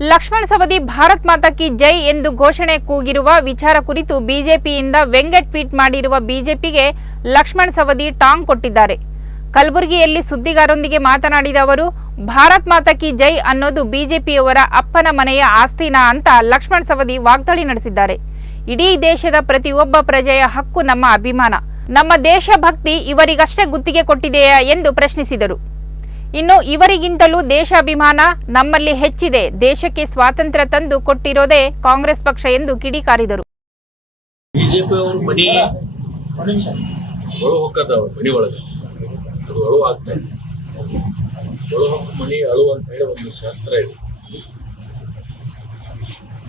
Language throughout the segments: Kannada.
ಲಕ್ಷ್ಮಣ್ ಸವದಿ ಭಾರತ್ ಮಾತಾ ಕಿ ಜೈ ಎಂದು ಘೋಷಣೆ ಕೂಗಿರುವ ವಿಚಾರ ಕುರಿತು ಬಿಜೆಪಿಯಿಂದ ವ್ಯಂಗ್ಯ ಟ್ವೀಟ್ ಮಾಡಿರುವ ಬಿಜೆಪಿಗೆ ಲಕ್ಷ್ಮಣ್ ಸವದಿ ಟಾಂಗ್ ಕೊಟ್ಟಿದ್ದಾರೆ. ಕಲಬುರಗಿಯಲ್ಲಿ ಸುದ್ದಿಗಾರರೊಂದಿಗೆ ಮಾತನಾಡಿದ ಅವರು, ಭಾರತ್ ಮಾತಾ ಕಿ ಜೈ ಅನ್ನೋದು ಬಿಜೆಪಿಯವರ ಅಪ್ಪನ ಮನೆಯ ಆಸ್ತಿನಾ ಅಂತ ಲಕ್ಷ್ಮಣ್ ಸವದಿ ವಾಗ್ದಾಳಿ ನಡೆಸಿದ್ದಾರೆ. ಇಡೀ ದೇಶದ ಪ್ರತಿಯೊಬ್ಬ ಪ್ರಜೆಯ ಹಕ್ಕು ನಮ್ಮ ಅಭಿಮಾನ. ನಮ್ಮ ದೇಶಭಕ್ತಿ ಇವರಿಗಷ್ಟೇ ಗುತ್ತಿಗೆ ಕೊಟ್ಟಿದೆಯಾ ಎಂದು ಪ್ರಶ್ನಿಸಿದರು. ಇನ್ನು ಇವರಿಗಿಂತಲೂ ದೇಶಾಭಿಮಾನ ನಮ್ಮಲ್ಲಿ ಹೆಚ್ಚಿದೆ. ದೇಶಕ್ಕೆ ಸ್ವಾತಂತ್ರ್ಯ ತಂದು ಕೊಟ್ಟಿರೋದೇ ಕಾಂಗ್ರೆಸ್ ಪಕ್ಷ ಎಂದು ಕಿಡಿಕಾರಿದರು. ಅದು ಅಳು ಅಂತ ಹೇಳಿ ಒಂದು ಶಾಸ್ತ್ರ ಇದೆ.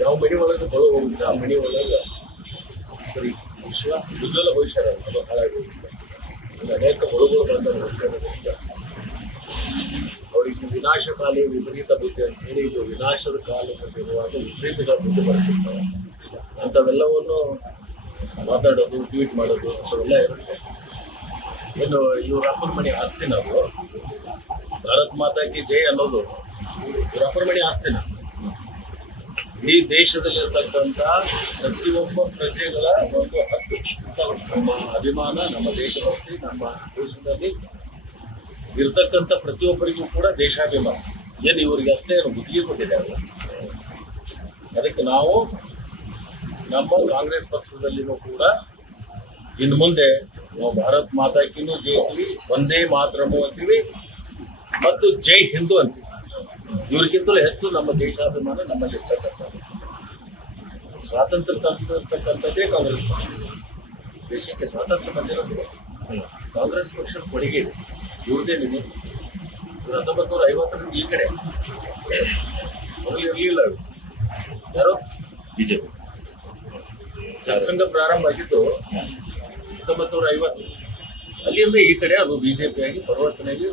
ಯಾವ ಮನಿ ಒಳಗೆ ಬಳು ಹೋಗುತ್ತೆ ಆ ಮನಿ ಒಳಗೆ ಬರೀ ವಿಶ್ವ ಉಜ್ವಲ ಭವಿಷ್ಯ ಇರಲ್ಲ, ಅದು ಹಾಳಾಗಿ ಅನೇಕ ಬಳುಗಳು ಬಂದ ವಿನಾಶಕಾಲಿ ವಿಪರೀತ ಬುದ್ಧಿ ಅಂತ ಹೇಳಿ ಇದು ವಿನಾಶದ ಕಾಲದಲ್ಲಿರುವಾಗ ವಿಪರೀತಗಳ ಬುದ್ಧಿ ಬರ್ತಿರ್ತಾರೆ ಅಂಥವೆಲ್ಲವನ್ನು ಮಾತಾಡೋದು, ಟ್ವೀಟ್ ಮಾಡೋದು, ಅಂಥವೆಲ್ಲ ಇರುತ್ತೆ. ಏನು ಇವ್ರ ಅಪ್ಪನ ಮನೆ ಆಸ್ತಿನ ಅದು ಭಾರತ್ ಮಾತಾ ಕಿ ಜೈ ಅನ್ನೋದು ಇವ್ರ ಅಪ್ಪನ ಮನೆ ಆಸ್ತಿನ ಈ ದೇಶದಲ್ಲಿರ್ತಕ್ಕಂಥ ಪ್ರತಿಯೊಬ್ಬ ಪ್ರಜೆಗಳ ಒಂದು ಹಕ್ಕು ನಮ್ಮ ಅಭಿಮಾನ, ನಮ್ಮ ದೇಶಭಕ್ತಿ, ನಮ್ಮ ದೇಶದಲ್ಲಿ ಇರ್ತಕ್ಕಂಥ ಪ್ರತಿಯೊಬ್ಬರಿಗೂ ಕೂಡ ದೇಶಾಭಿಮಾನ. ಏನು ಇವರಿಗೆ ಅಷ್ಟೇ ಗುತ್ತಿಗೆ ಕೊಟ್ಟಿದ್ದಾರೆ ಅದಕ್ಕೆ ನಾವು ನಮ್ಮ ಕಾಂಗ್ರೆಸ್ ಪಕ್ಷದಲ್ಲಿನೂ ಕೂಡ ಇನ್ನು ಮುಂದೆ ನಾವು ಭಾರತ್ ಮಾತಾಕಿನೂ ಜಯಿಸ್ತೀವಿ ಒಂದೇ ಮಾತರಮು ಅಂತೀವಿ ಮತ್ತು ಜೈ ಹಿಂದೂ ಅಂತೀವಿ. ಇವ್ರಿಗಿಂತಲೂ ಹೆಚ್ಚು ನಮ್ಮ ದೇಶಾಭಿಮಾನ ನಮ್ಮಲ್ಲಿರ್ತಕ್ಕಂಥದ್ದು ಸ್ವಾತಂತ್ರ್ಯ ತಂದಿರತಕ್ಕಂಥದ್ದೇ ಕಾಂಗ್ರೆಸ್ ಪಕ್ಷ. ದೇಶಕ್ಕೆ ಸ್ವಾತಂತ್ರ್ಯ ಬಂದಿರೋದು ಕಾಂಗ್ರೆಸ್ ಪಕ್ಷದ ಕೊಡುಗೆ ಇದೆ. ಇವ್ರದೇ ನಿಮಗೆ ಇವ್ರು ಹತ್ತೊಂಬತ್ತು ನೂರ ಐವತ್ತರಿಂದ ಈ ಕಡೆ. ಮೊದಲು ಇರಲಿಲ್ಲ ಅವರು ಯಾರು? ಬಿಜೆಪಿ. ಜನಸಂಘ ಪ್ರಾರಂಭ ಆಗಿದ್ದು ಹತ್ತೊಂಬತ್ತು ನೂರ ಐವತ್ತು ಅಲ್ಲಿಂದ ಈ ಕಡೆ ಅದು ಬಿಜೆಪಿ ಆಗಿ ಪರಿವರ್ತನೆಯಾಗಿ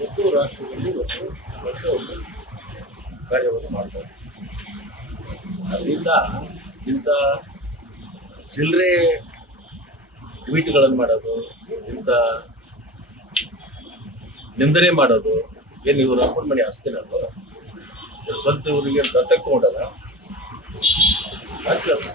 ಮತ್ತು ರಾಷ್ಟ್ರದಲ್ಲಿ ಒಂದು ಒಂದು ಕಾರ್ಯವನ್ನು ಮಾಡ್ತಾರೆ. ಅದರಿಂದ ಇಂಥ ಚಿಲ್ಲರೆ ಟ್ವೀಟ್ಗಳನ್ನು ಮಾಡೋದು ಇಂಥ ನಿಂದನೆ ಮಾಡೋದು ಏನು ಇವರು ಅಪ್ಪನ ಮನೆ ಆಸ್ತಿನ ಇವ್ರು ಸ್ವಂತ ಇವರಿಗೆ ದತ್ತಕ್ಕೆ ಆಗ್ತದೆ